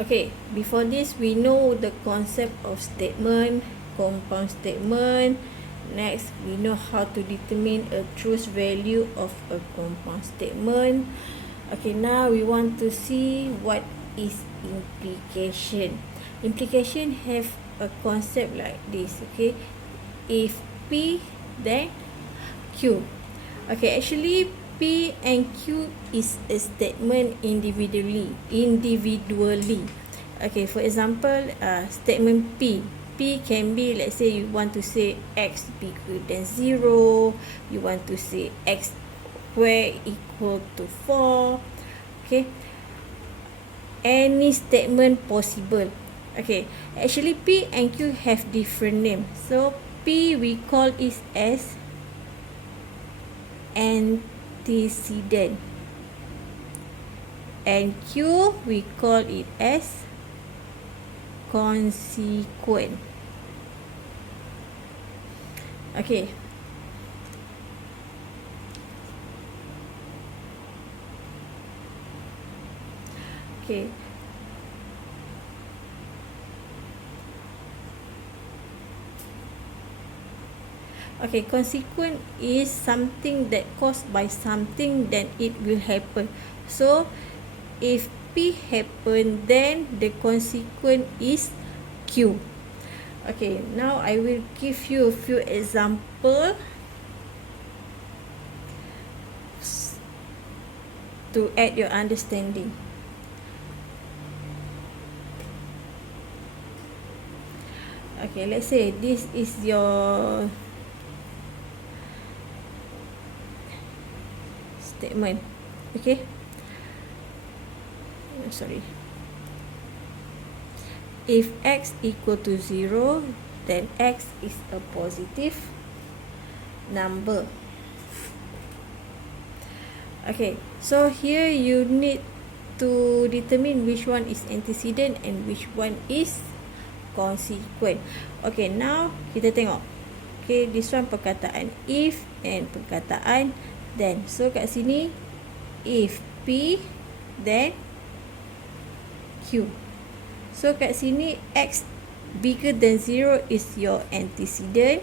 Okay, before this we know the concept of statement, compound statement. Next, we know how to determine a truth value of a compound statement. Okay, now we want to see what is implication. Implication have a concept like this, okay? If P, then Q. Okay, actually P and Q is a statement individually. Okay, for example, statement P. P can be, let's say you want to say X bigger than 0. You want to say X square equal to 4. Okay, any statement possible. Okay, actually P and Q have different names. So P we call it as antecedent, and Q we call it as consequent. Okay, okay, okay. Consequent is something that caused by something, then it will happen. So if P happen, then the consequent is Q. Okay, now I will give you a few examples to add your understanding. Okay, let's say this is your statement. Okay, sorry. If X equal to 0, then X is a positive number. Okay, so here you need to determine which one is antecedent and which one is consequent. Okay, now kita tengok. Okay, this one perkataan if and perkataan then. So kat sini, if P, then Q. So kat sini X bigger than 0 is your antecedent,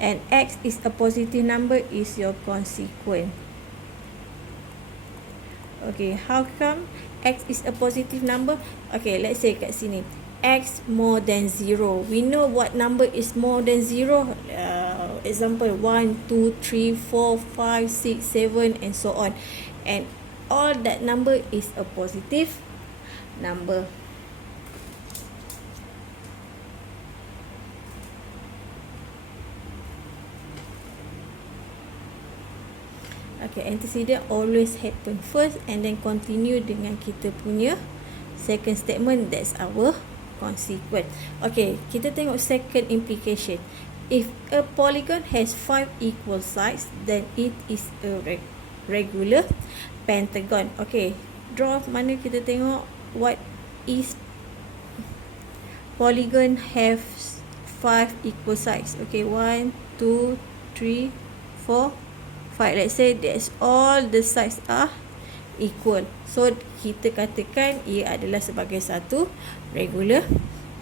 and X is a positive number is your consequent. Okay, how come X is a positive number? Okay, let's say kat sini X more than 0. We know what number is more than 0. Example 1, 2, 3, 4, 5, 6, 7 and so on. And all that number is a positive number. Okay, antecedent always happen first and then continue dengan kita punya second statement. That's our consequent. Okay, kita tengok second implication. If a polygon has 5 equal sides, then it is a regular pentagon. Okay, draw mana kita tengok what is polygon have 5 equal sides. Okay, 1, 2, 3, 4, 5. Let's say that's all the sides are equal. So kita katakan ia adalah sebagai satu regular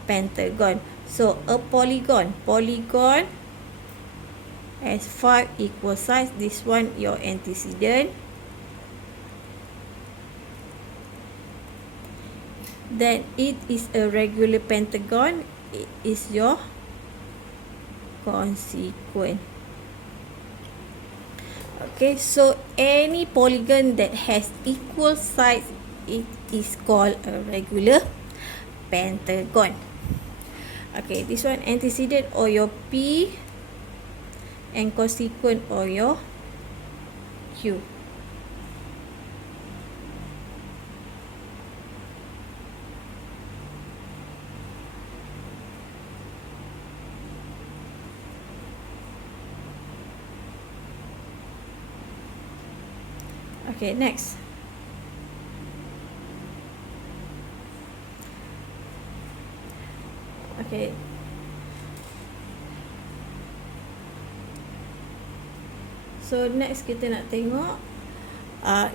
pentagon. So a polygon has 5 equal sides. This one your antecedent. Then it is a regular pentagon. It is your consequent. Okay, so any polygon that has equal sides, it is called a regular pentagon. Okay, this one antecedent or your P, and consequent or your Q. Okay, next. Okay. So next kita nak tengok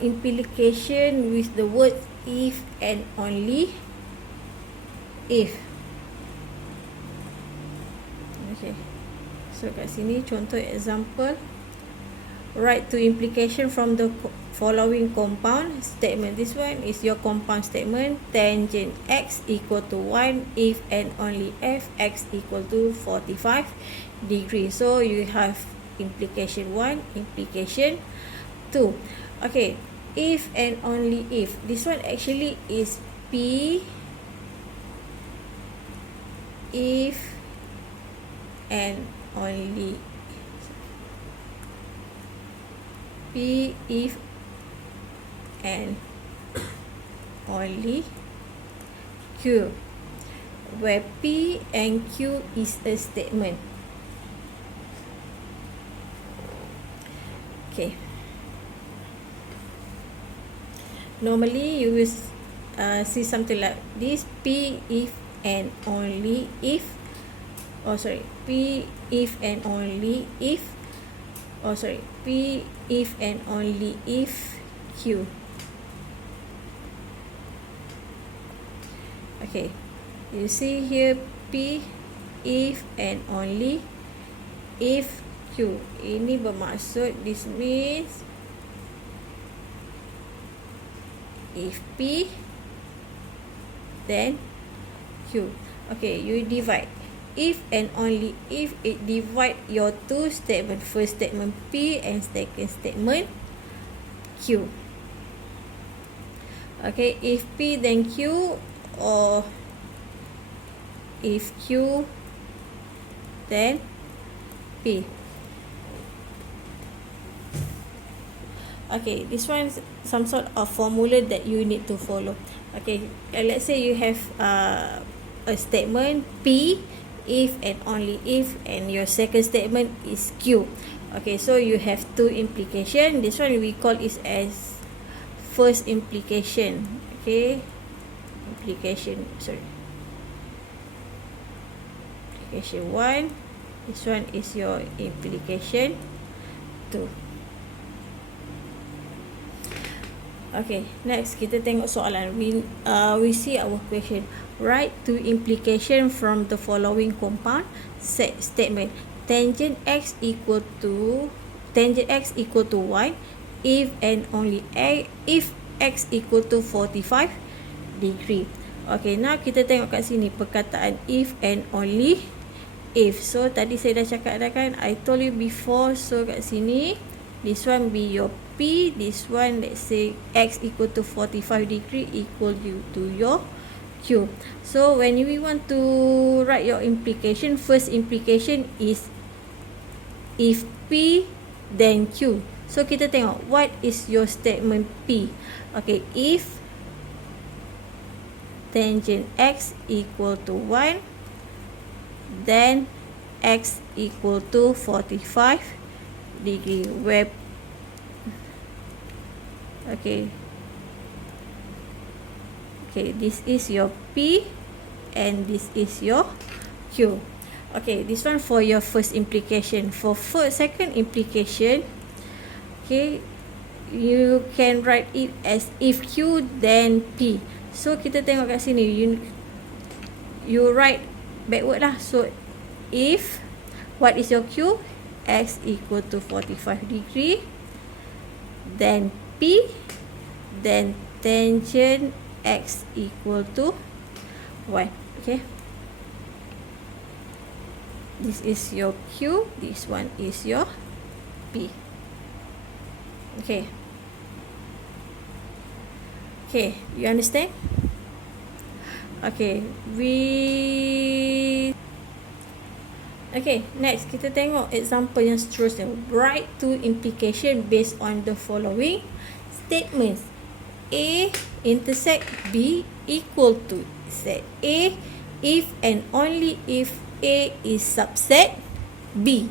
implication with the word if and only if. Okay, so kat sini contoh example, write to implication from the following compound statement. This one is your compound statement. Tangent x equal to 1 if and only if x equal to 45 degrees. So you have implication 1, implication 2. Okay, if and only if. This one actually is P if and only P if and only Q, where P and Q is a statement. Okay, normally you will see something like this: P if and only if, P if and only if, P if and only if Q. Okay, you see here P if and only if Q. Ini bermaksud, this means if P then Q. Okay, you divide. If and only if, it divide your two statement. First statement P and second statement Q. Okay, if P then Q, or if Q then P. Okay, this one is some sort of formula that you need to follow. Okay, let's say you have a statement P if and only if, and your second statement is Q. Okay, so you have two implication. This one we call it as first implication. Okay, implication 1. This one is your implication 2. Okay, next kita tengok soalan. We see our question. Write to implication from the following compound statement. Tangent x equal to 1 if and only if x equal to 45 degree. Okay, now kita tengok kat sini perkataan if and only if. So tadi saya dah cakap dah kan, I told you before. So kat sini, this one be your P, this one let's say x equal to 45 degree equal to your Q. So when we want to write your implication, first implication is if P then Q. So kita tengok what is your statement P. Okay, if tangent x equal to 1, then x equal to 45 degree, where okay, this is your P and this is your Q. Okay, this one for your first implication. For second implication, okay, you can write it as if Q then P. So kita tengok kat sini, you write backward lah. So if, what is your Q? X equal to 45 degree, then P, then tangent x equal to 1. Okay, this is your Q, this one is your P. Okay, you understand? Okay, next kita tengok example yang seterusnya. Write two implication based on the following statements. A intersect B equal to set A if and only if A is subset B.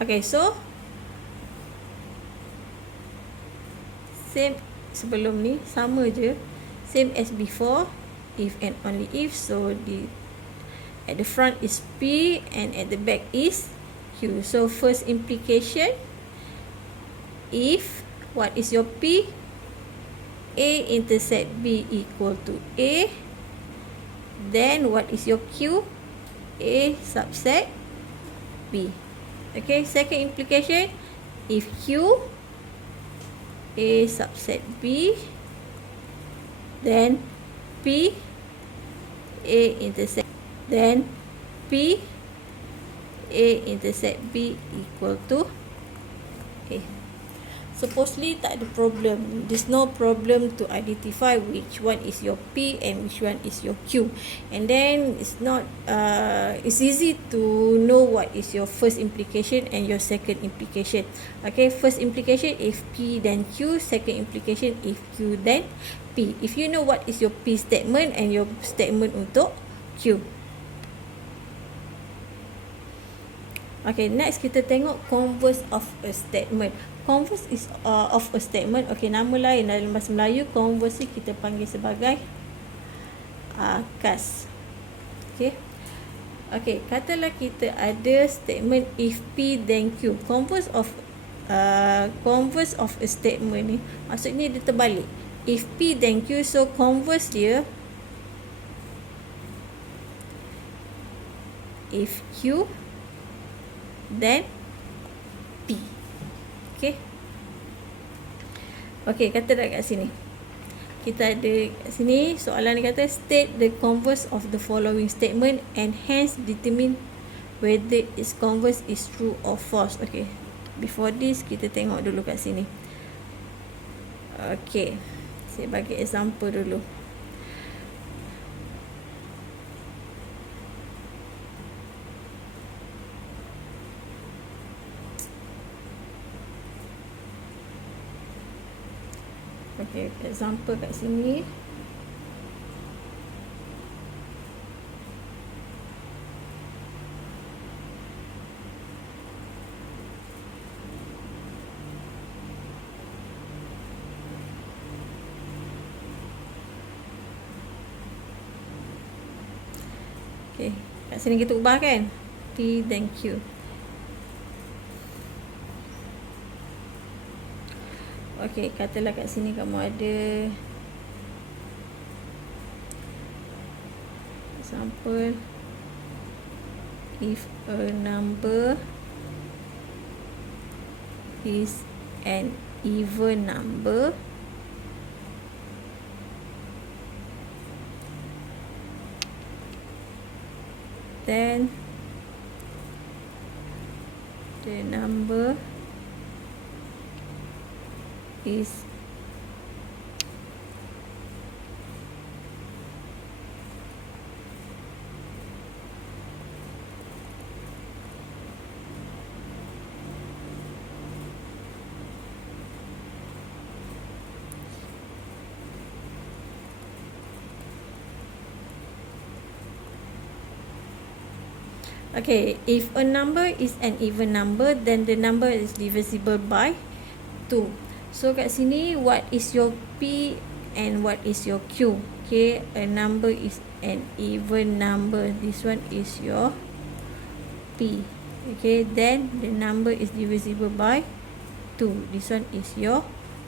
Okay, so same sebelum ni, sama je, same as before, if and only if. So at the front is P and at the back is Q. So first implication, if what is your P? A intersect B equal to A, then what is your Q? A subset B. Okay, second implication, if Q A subset B, then P A intersect, then P A intersect B equal to A. Supposedly tak ada problem. There's no problem to identify which one is your P and which one is your Q. And then it's not it's easy to know what is your first implication and your second implication. Okay, first implication if P then Q, second implication if Q then P. If you know what is your P statement and your statement untuk Q. Okay, next kita tengok converse of a statement. Converse is of a statement. Okay, nama lain dalam bahasa Melayu converse kita panggil sebagai kas. Okay. Okay, katalah kita ada statement if P then Q. Converse of a statement ni maksudnya dia terbalik. If P then Q, so converse dia if Q then P. Okay. Okay, kata dah kat sini. Kita ada kat sini soalan ni kata state the converse of the following statement and hence determine whether its converse is true or false. Okay. Before this kita tengok dulu kat sini. Okay. Saya bagi example dulu. Okay, example kat sini. Okay, kat sini kita ubah kan? P dan Q. Okay, katalah kat sini kamu ada example if a number is an even number then the number is okay, if a number is an even number, then the number is divisible by 2. So kat sini what is your P and what is your Q? Okay, a number is an even number. This one is your P. Okay, then the number is divisible by 2. This one is your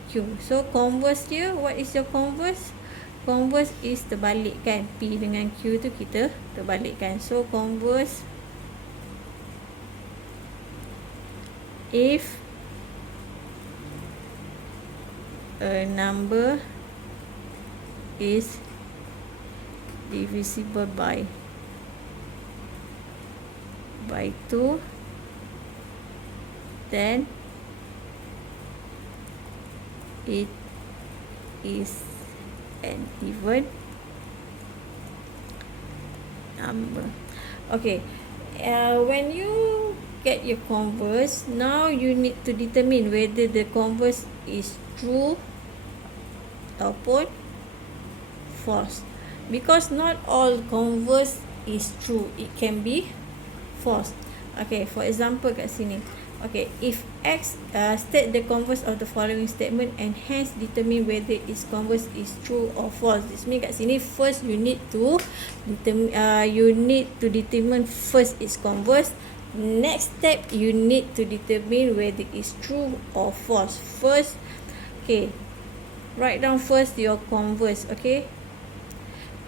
Q. So converse dia, what is your converse? Converse is terbalik kan? P dengan Q tu kita terbalikkan. So converse if a number is divisible by 2, then it is an even number. Okay, when you get your converse, now you need to determine whether the converse is true ataupun false, because not all converse is true, it can be false. Okay, for example kat sini. Okay, if X state the converse of the following statement and hence determine whether its converse is true or false. This means kat sini first you need to determine first its converse, Next step, you need to determine whether it's true or false. First, okay, write down first your converse. Okay,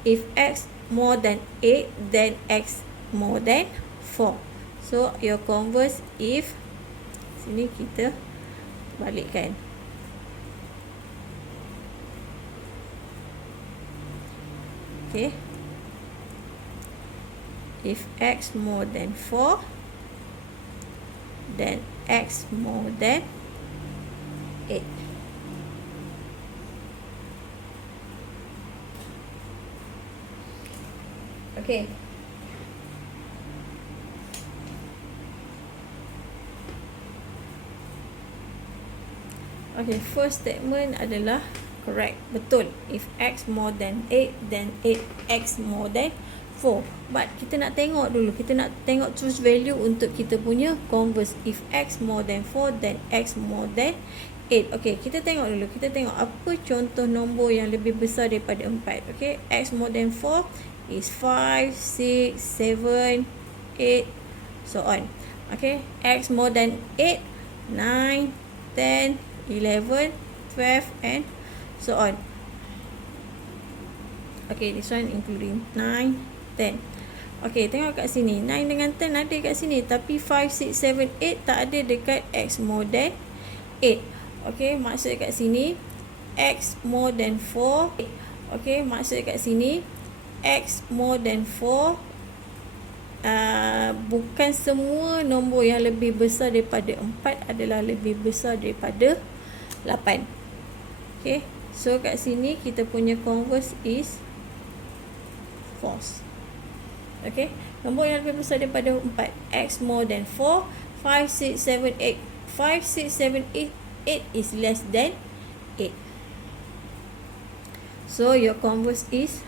if x more than 8, then x more than 4. So your converse, if sini kita balikkan. Okay, if x more than 4, then x more than 8. Okay. Okay, first statement adalah correct, betul. If x more than 8, then 8x more than 4. But kita nak tengok dulu, kita nak tengok truth value untuk kita punya converse. If x more than 4, then x more than 8. Okay, kita tengok dulu, kita tengok apa contoh nombor yang lebih besar daripada 4. Okay, x more than 4 is 5, 6, 7, 8, so on. Okay, x more than 8, 9, 10, 11, 12, and so on. Okay, this one including 9, 10. Okay, tengok kat sini, 9 dengan 10 ada kat sini, tapi 5, 6, 7, 8 tak ada dekat x more than 8. Okay, maksud kat sini x more than 4. Okay, maksud kat sini x more than 4, bukan semua nombor yang lebih besar daripada 4 adalah lebih besar daripada 8. Okay, so kat sini kita punya converse is false. Okay, nombor yang lebih besar daripada 4, x more than 4, 5, 6, 7, 8. 5, 6, 7, 8, 8 is less than 8. So your converse is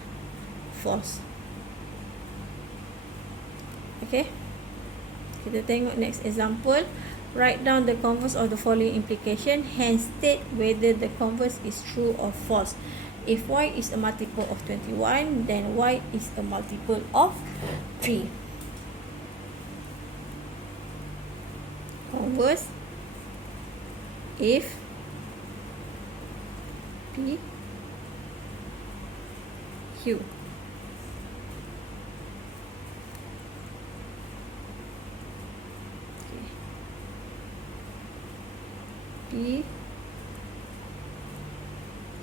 false. Okay, kita tengok next example. Write down the converse of the following implication, hence state whether the converse is true or false. If y is a multiple of 21, then y is a multiple of 3. Converse, if p q. P,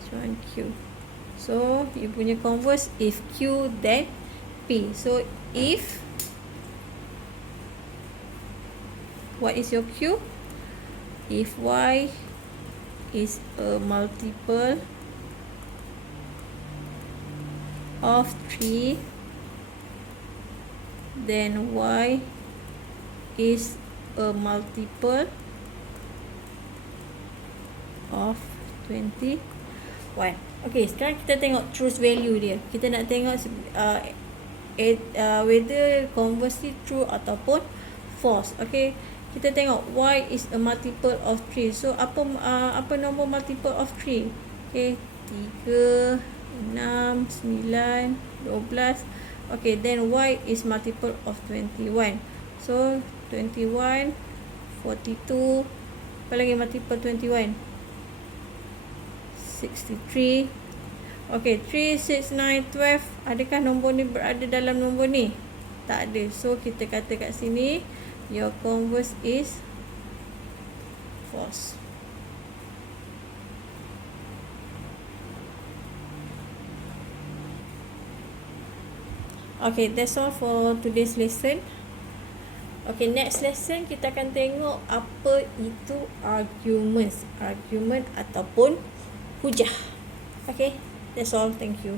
this one Q. So you punya converse if Q then P. So if, what is your Q? If y is a multiple of 3, then y is a multiple of 21. Okay, sekarang kita tengok truth value dia. Kita nak tengok whether converse true ataupun false. Okay, kita tengok y is a multiple of 3. So apa nombor multiple of 3? Okay, 3, 6, 9, 12. Okay, then y is multiple of 21. So 21, 42. Apa lagi multiple 21? 63. Okay, 3, 6, 9, 12. Adakah nombor ni berada dalam nombor ni? Tak ada. So kita kata kat sini your converse is false. Okay, that's all for today's lesson. Okay, next lesson kita akan tengok apa itu argument ataupun hujah. Okay, that's all. Thank you.